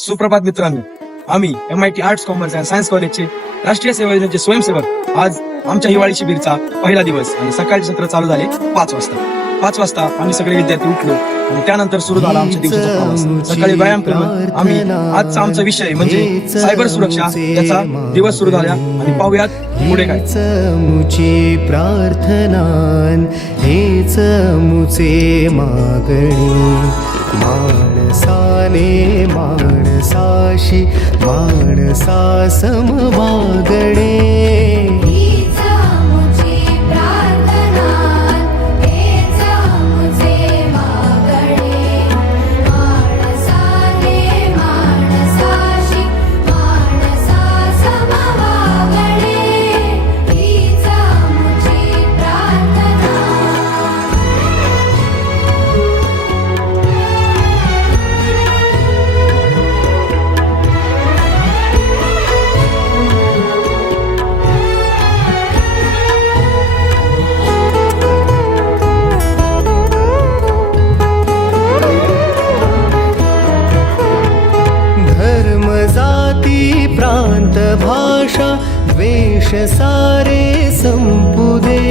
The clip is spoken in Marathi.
सुप्रभात मित्रांनो. आम्ही M I T arts commerce and science कॉलेजचे राष्ट्रीय सेवा योजनेचे स्वयंसेवक. आज आमच्या हिवाळी शिबिरचा पहिला दिवस आणि सकाळचे सत्र चालू झाले पाच वाजता. पाच वाजता आम्ही सगळे विद्यार्थी उठलो आणि त्यानंतर सुरू झाला आमच्या दिवसाचा प्रवास. सकाळी व्यायाम करून आम्ही आजचा आमचा विषय म्हणजे सायबर सुरक्षा याचा दिवस सुरू झाला आणि पाहूयात पुढे काय. प्रार्थनान हेच मुचे मागणी. माणसाने माणसाशी माणसा समवागणे भाषा द्वेष सारे संपुदे।